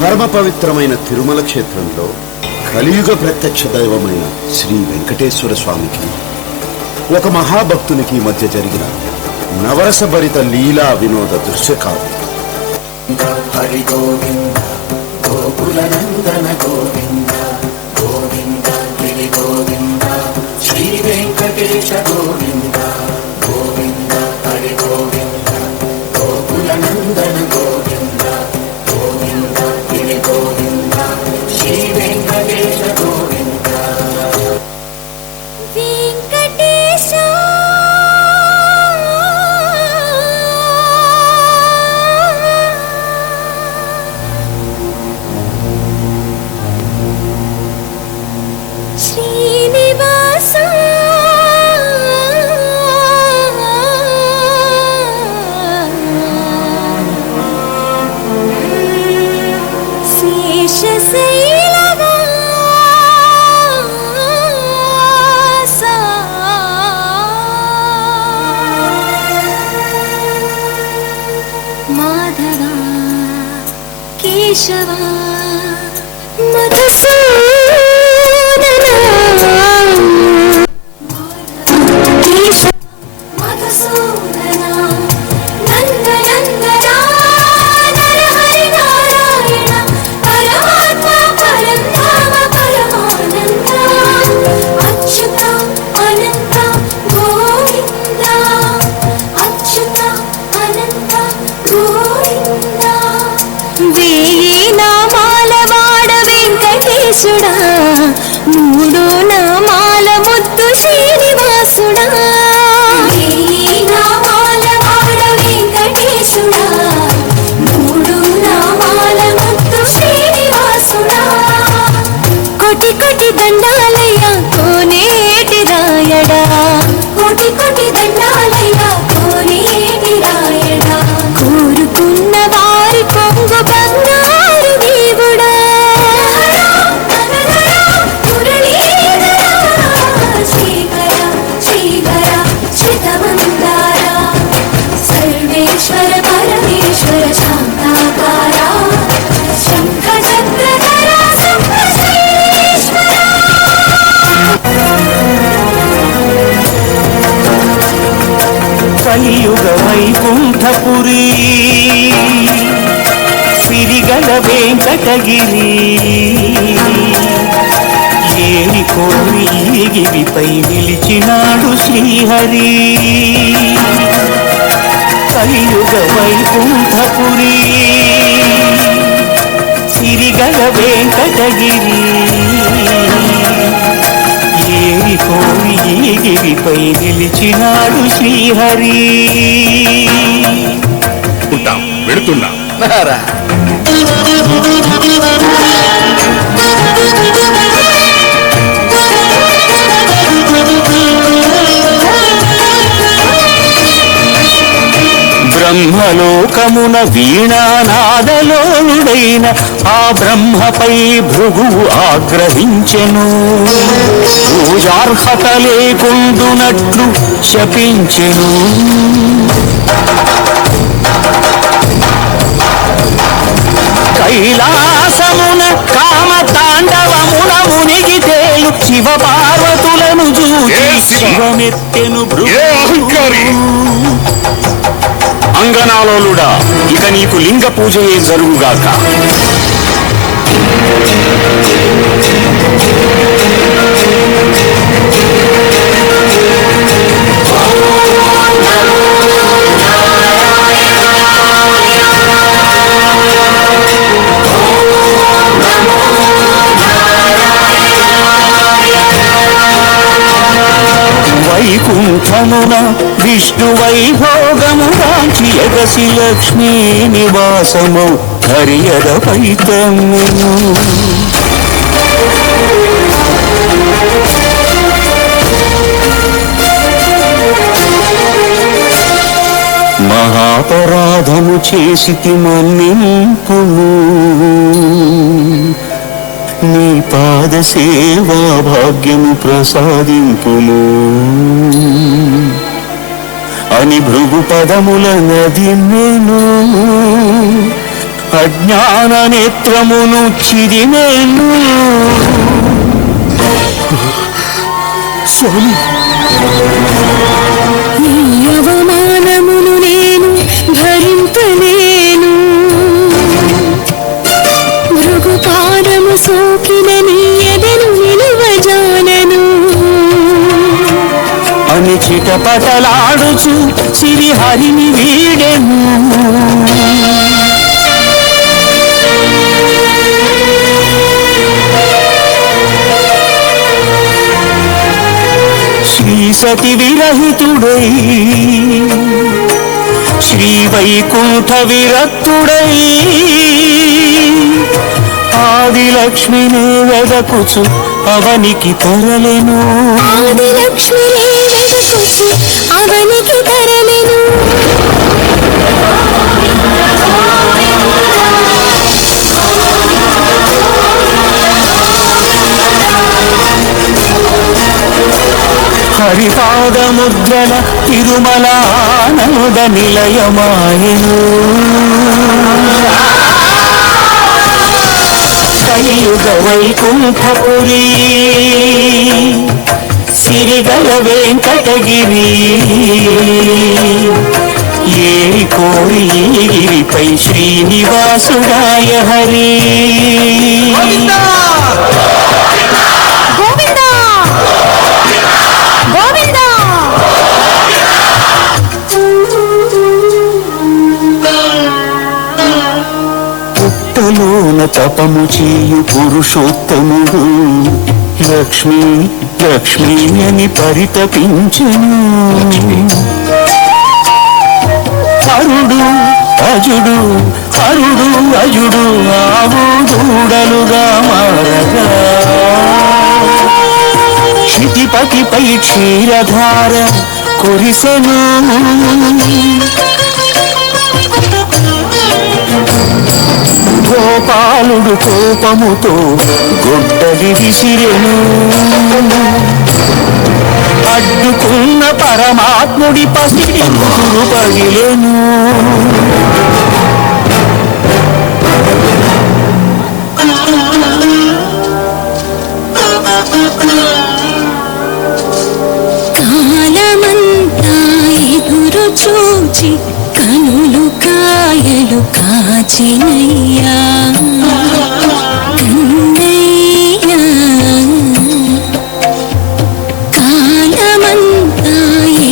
పరమ పవిత్రమైన తిరుమల క్షేత్రంలో కలియుగ ప్రత్యక్ష దైవమైన శ్రీ వెంకటేశ్వర స్వామికి ఒక మహాభక్తునికి మధ్య జరిగిన నవరసభరిత లీలా వినోద దృశ్యకావ్యం. హరి గోవింద గోకుల నందన గోవింద గోవింద గిరి గోవింద శ్రీ వెంకటేశ గోవింద గోవింద హరి గోవింద గోకుల నందన గోవింద గోవింద గిరి గోవింద శ్రీ వెంకటేశ గోవింద. వెంకటేశ శ్రీనివాస శేషశైలవాస మాధవ కేశవ మధుసూదన మధుసూదన నందనందన నరహరి నారాయణ పరమాత్మ పరంధామ పరమానంద అచ్యుత అనంత గోవింద అచ్యుత అనంత గోవింద. వేయి నామాల వాడ వెంకటేశుడా మూడు నామాల ముద్దు శ్రీనివాసుడా. వేయి నామాల వాడ వెంకటేశుడా మూడు నామాల ముద్దు శ్రీనివాసుడా. కోటి కోటి దండాలయ్య కోనేటి రాయడా కోటి కోటి దండాలయ్య కోనేటి రాయడా. కోరుకున్న వారి కొంగు బంగారు దేవుడా శ్రీకర శ్రీకర చితమందార సర్వేశ్వర పరమేశ్వర శాంతాకార శంఖ చక్రధర సంపశ్రీశ్వర. కలియుగ వైకుంఠపురి సిరిగల వెంకటగిరి ఏని కోరి ఈ గిరిపై నిలిచినాడు శ్రీహరి. కలియుగ వైకుంఠపురి సిరిగల వెంకటగిరి ఏరి కోరి ఈ గిరిపై నిలిచినాడు శ్రీహరి. ఉంటాం, వెళుతున్నా. బ్రహ్మలోకమున వీణానాదలోనుడైన ఆ బ్రహ్మపై భృగువు ఆగ్రహించెను. పూజార్హత లేకుండునట్లు శపించెను. కైలాసమున కామ తాండవమున మునిగి తేలు శివ పార్వతులను చూసి శివమెత్తెను అహంకారి! అంగనాలోలుడా, ఇక నీకు లింగ పూజయే జరుగుగాక. వైకుంఠమున విష్ణు వైభోగము రాంచి ఎగసి లక్ష్మీ నివాసము హరియదపై తమ్మెను. మహాపరాధము చేసితి మన్నింపుము. నీ పాద సేవా భాగ్యము ప్రసాదింపుము అని భృగు పదముల నదిన్నెను. అజ్ఞాన నేత్రమును చిదిమేను. స్వామి, నీ అవమానమును నేను భరింపలేను. భృగుపాదము సోకిన నీ ఎదను నిలువజానను. అని చిటపటలాడుచు సిరిహరిని వీడెను. శ్రీ సతి విరహితుడై శ్రీ వైకుంఠ విరక్తుడై ఆదిలక్ష్మిని వెదకుచు అవనికి తరలెను. ఆదిలక్ష్మిని వెదకుచు అవనికి తరలెను. హరిపాదముద్రల తిరుమలానంద నిలయమాయను. కలియుగ వైకుంఠపురి సిరిగల వెంకటగిరి. ఏరి కోరి గిరిపై శ్రీనివాసుడాయ హరి. పుట్టలోన తపము చేయు పురుషోత్తముడు లక్ష్మీ లక్ష్మీ అని పరితపించెను. హరుడు అజుడు హరుడు అజుడు ఆవు దూడలుగా మారగా క్షితిపతిపై క్షీరధార కురిసెను. గోపాలుడు కోపముతో గొడ్డలి విసిరెను. అడ్డుకున్న పరమాత్ముడి పసిడి ముదురు పగిలెను. కాలమంతా ఎదురు చూచి కనులు కాయలు కాచినయ్యా కన్నయ్యా. కాలమంతా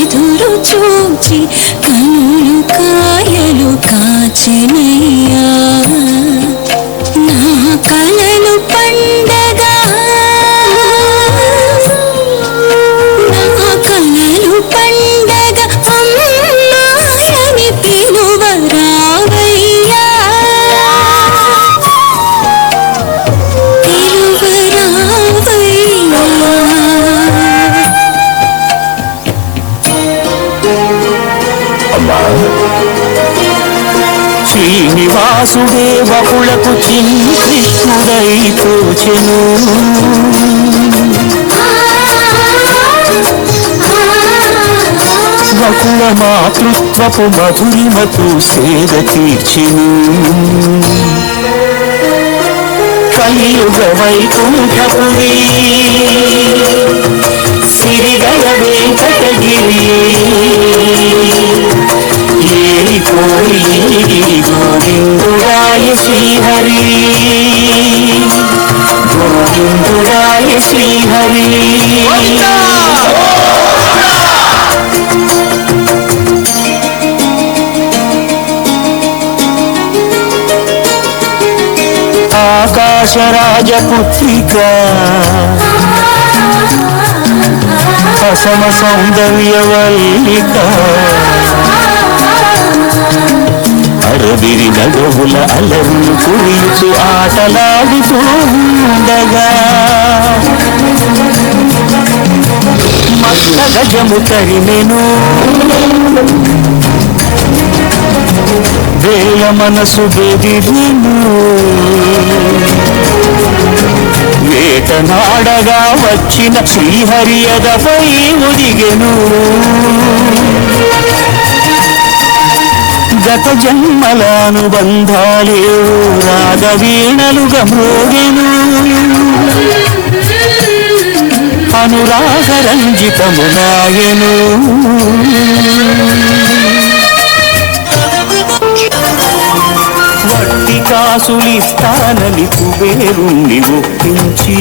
ఎదురు చూచి కనులు కాయలు కాచినయ్యా. నా కలలు పండగా నా కలలు పండగ అమ్మాయని పిలువరావయ్యా. శ్రీనివాసుడే బహుళకు చిన్ని కృష్ణుడై తోచెను. బహుళ మాతృత్వపు మధురిమతు సేద తీర్చెను. కలియుగ వైకుంఠపురి సిరిగల వెంకటగిరి. ఏరి కోరి గోవిందుడాయ శ్రీహరి గోవిందుడాయ శ్రీహరి. ఆకాశరాజపుత్రిక అసమ సౌందర్యవల్లిక. అరవిరి నగవుల అలరులు కురిచు ఆటలాడుతూ ఉండగా మత్త గజము తరిమెను. వేల మనసు బెదిరెను. వేటనాడగా వచ్చిన శ్రీహరి అదపై ఒదిగెను. గత జన్మల అనుబంధాలేవో రాగవీణలుగా మోగెను అనురాగ రంజితములాయను వట్టి కాసులిస్తానని కుబేరుణ్ణి ఒప్పించి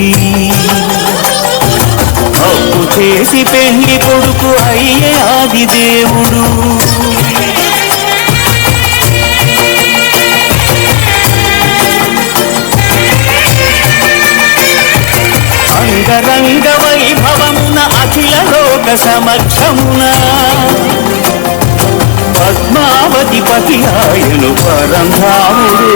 అప్పు చేసి పెళ్లి కొడుకు అయ్యే ఆది దేవుడు అంగరంగ వైభవమున అఖిల లోక సమక్షమున పద్మావతి పతి ఆయను పరంధాముడు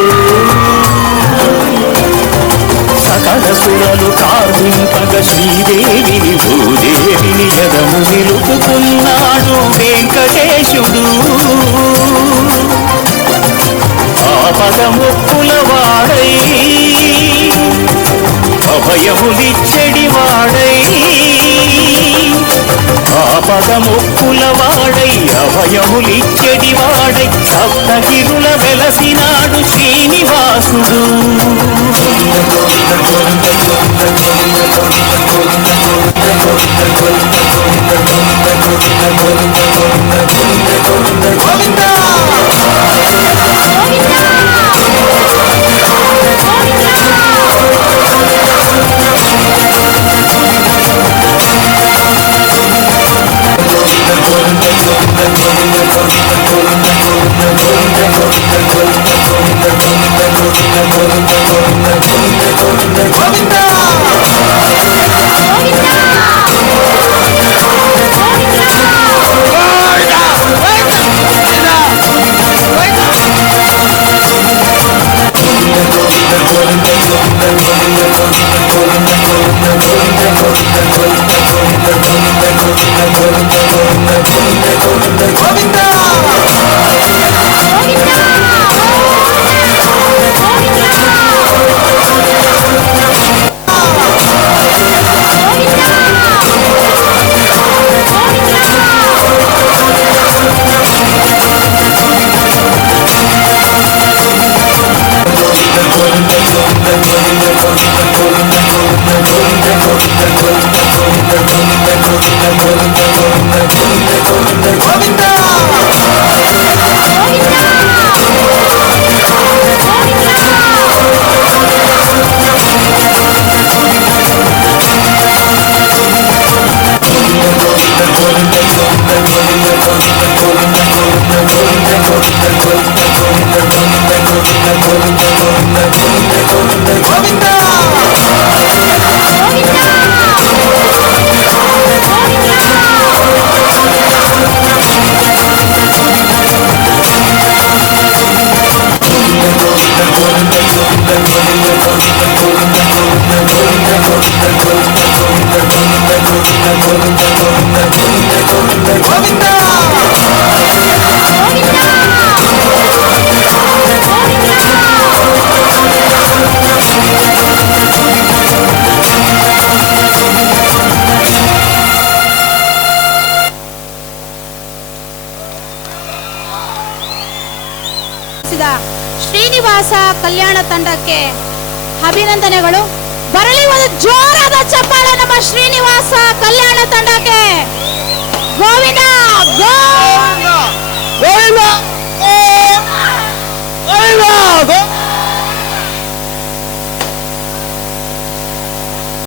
సకల సురలు కార్మింపగ శ్రీదేవిని భూదేవిని యదము నిలుపుకున్నాడు వెంకటేశుడు ఆపదముక్కుల వాడై అభయములిచ్చడి వాడై ఆపదముక్కుల వాడై అభయములిచ్చడి వాడై సప్తగిరుల వెలసినాడు శ్రీనివాసుడు ಶ್ರೀನಿವಾಸ ಕಲ್ಯಾಣ ತಂಡಕ್ಕೆ ಅಭಿನಂದನೆಗಳು. ಬರಲಿ ಒಂದು ಜೋರಾದ ಚಪ್ಪಾಳೆ ನಮ್ಮ ಶ್ರೀನಿವಾಸ ಕಲ್ಯಾಣ ತಂಡಕ್ಕೆ. ಗೋವಿಂದ ಗೋವಿಂದ ಗೋವಿಂದ ಗೋವಿಂದ